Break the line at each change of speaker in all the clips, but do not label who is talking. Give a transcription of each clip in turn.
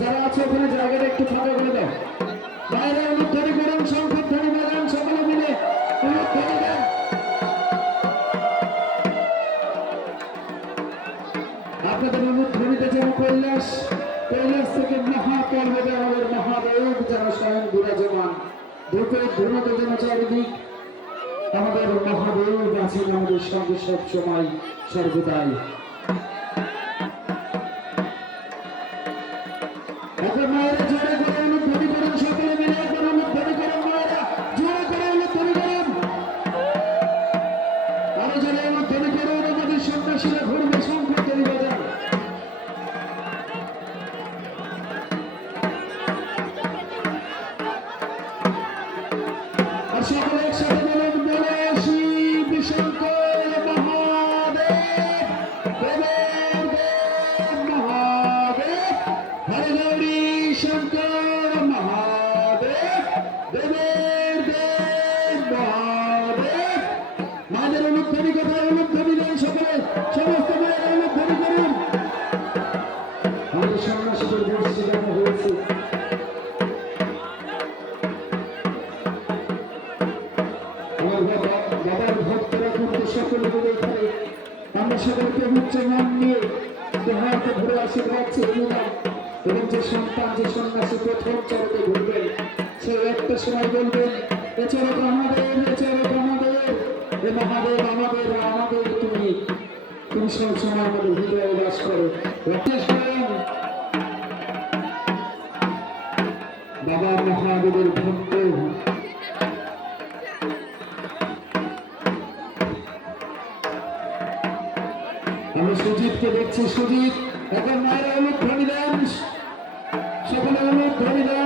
যারা আছে ওখানে জায়গাটা একটু ফাঁকা করে দাও বাইরে অনুধ্বনি করুন সংখ্যাধ্বনি বাজান সকলে মিলে অনুধ্বনি দেন। আমাদের মহাদেব আছেন আমাদের সঙ্গে সব সময় সর্বদাই। সকলকে উচ্চ মন নিয়ে দেহাতে ঘুরে আশীর্বাদ নিলাম এবং যে সন্তান, যে সন্ন্যাসী প্রথম চরকে ঘুরবেন সে একটা সময় বলবেন, এ চরক আমাদের এ চরক আমাদের এ মহাদেব আমাদের আমাদের তুমি। তুমি সব সময় আমাদের হৃদয়ে বাস করো। বাবা মহাদেবের ভক্ত। সুজিতকে দেখছি সুদীপ এখন মায়ের অনুপ্রাণী দেন সকলে অনুপ্রাণী দেন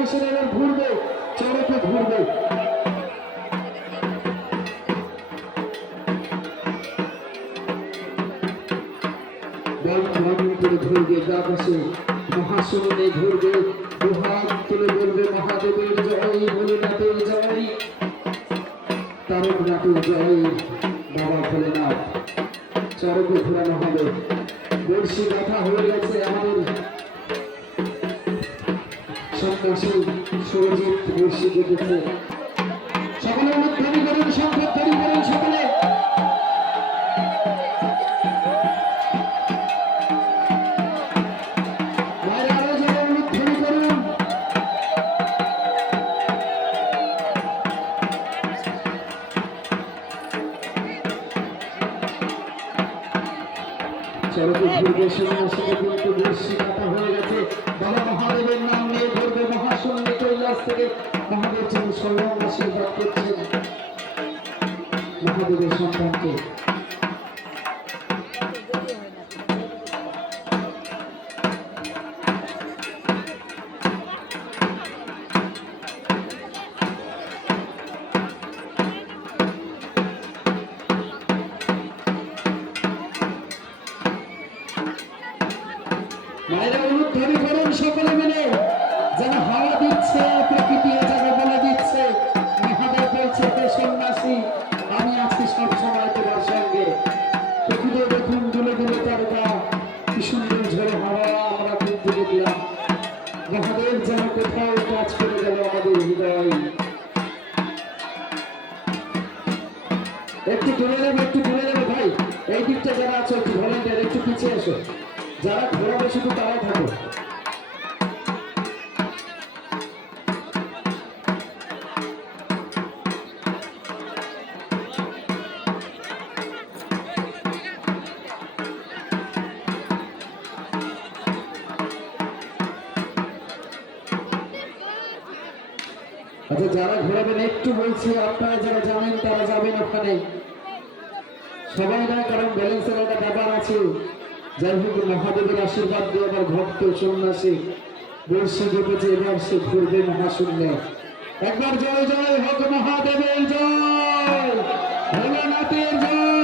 সন্ন্যাসীরা এবার ঘুরবে চরকে ঘুরবে। ঘুরবে তুলে বলবে, মহাদেবের জয় ভোলেনাথের জয়, তারকনাথের জয়, বাবা ভোলেনাথ। চরকে ঘুরানো হবে। কথা হয়ে গেছে আমাদের সন্ন্যাসী সুরজিৎ বর্ষি কেটেছে সকলে করুন সংখ্যাধ্বনি করুন সকলে যারা অনুধ্বনি করুন চরকে ঘুরবে সন্ন্যাসীকে কিন্তু বর্ষি কাটা হয়ে গেছে। বাবা মহাদেবের সন্তানকে পিছিয়ে এসো। যারা ঘোরাবে শুধু তারাই থাকো। আচ্ছা যারা ঘোরাবেন একটু বলছি, আপনারা যারা জানেন তারা যাবেন ওখানে। সবাই না কারণ ব্যালেন্সের একটা ব্যাপার আছে। যাই হোক, মহাদেবের আশীর্বাদ দিয়ে আবার ভক্ত সন্ন্যাসী বর্ষি ঘটেছে এবার সে ঘুরবে মহাশূন্য। একবার জয় জয় হোক মহাদেবের জয়। ভোলানাথের জয়।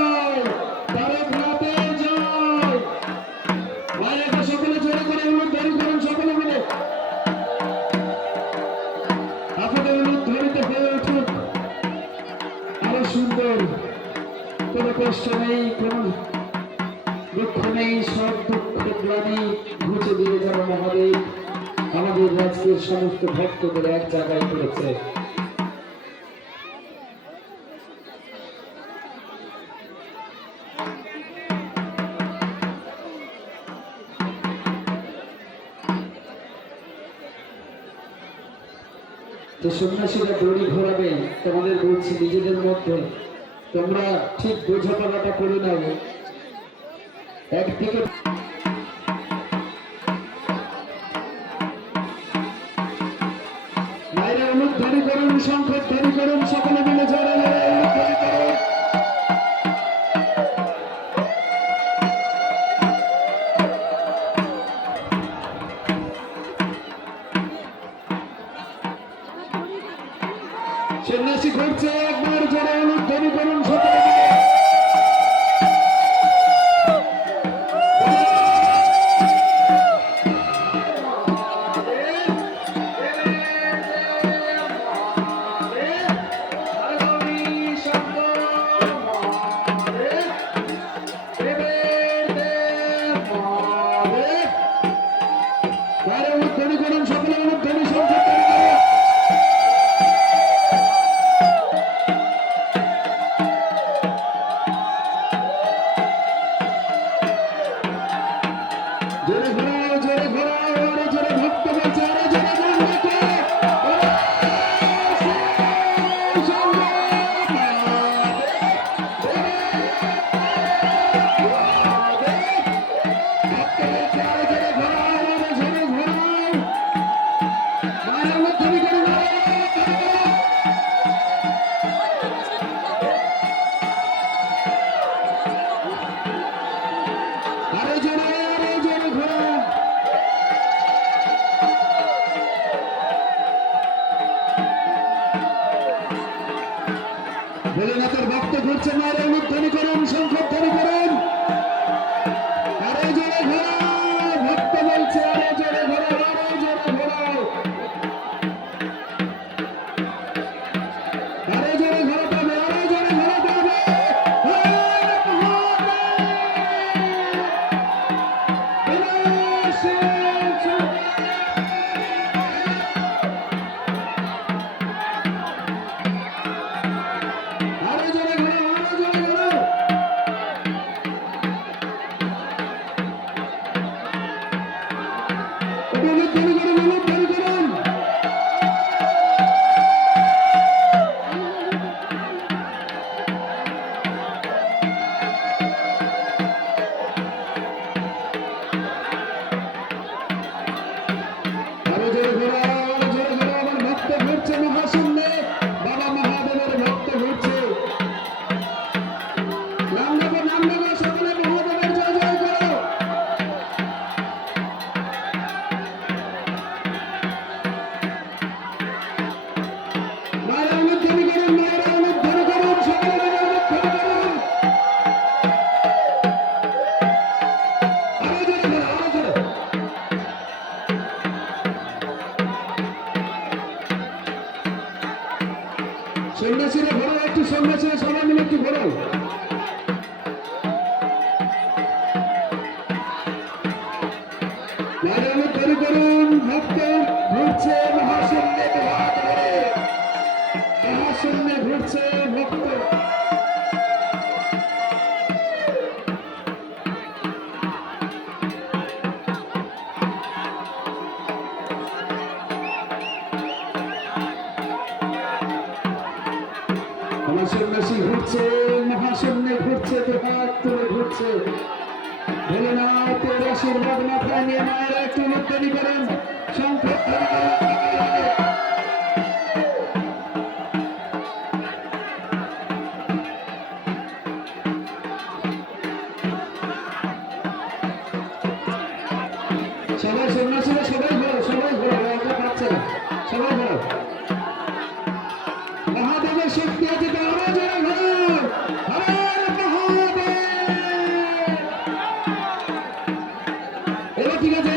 আমাদের সমস্ত ভক্তদের এক জায়গায় করেছে। সন্ন্যাসীরা দড়ি ঘোরাবে, তোমাদের বলছি নিজেদের মধ্যে। তোমরা ঠিক বোঝাপড়াটা করে নাও। একদিকে ধ্বনি করুন শঙ্খ ধ্বনি করুন সকলে মিলে সন্ন্যাসী ঘুরছে একবার জোরে অনুধ্বনি করুন জোরে সবাই মিলে একটু ঘোরাও। নারায়ণ তৈরি করুন ভক্ত ঘুরছে ঘুরছে ভক্ত সন্ন্যাসী ঘুরছে, মহাশূন্যে ঘুরছে, দুহাত তুলে ঘুরছে। ভোলেনাথের আশীর্বাদ মাথায় নিয়ে মায়েরা একটু মুক্তি করেন সবাই সন্ন্যাসীরা সবাই retírate.